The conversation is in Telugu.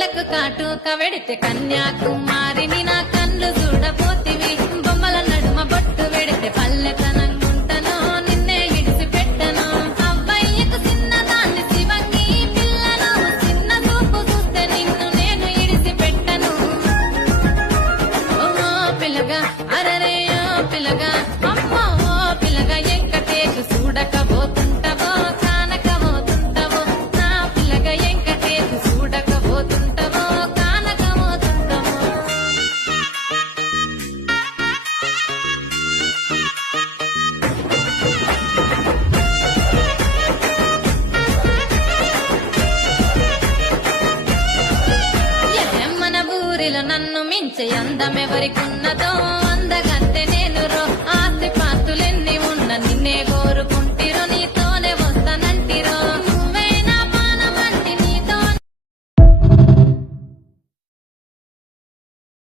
కండ్లకు కాటుక వెడితే కన్యాకుమారిని నా కళ్ళు చూడపోతివి బొమ్మల నడుమ బొట్టు వెడితే పల్లెతనంగుంటను నిన్నే ఇడిసి పెట్టను అబ్బాయికు చిన్నదాన్ని శివంగి పిల్లను చిన్న చూపు చూస్తే నిన్ను నేను ఇడిసి పెట్టను ఓ పిల్లగా అరరే ఓ పిల్లగా అమ్మో ఓ పిల్లగా ఎంకటేసు చూడకపోతుంటవో కానకపోతుంటవో నా పిల్లగా ఎంకటేసు చూడకపోతుంటవో కానకపోతుంటవో మన ఊరిలో నన్ను మించే అందమెవరికున్నదో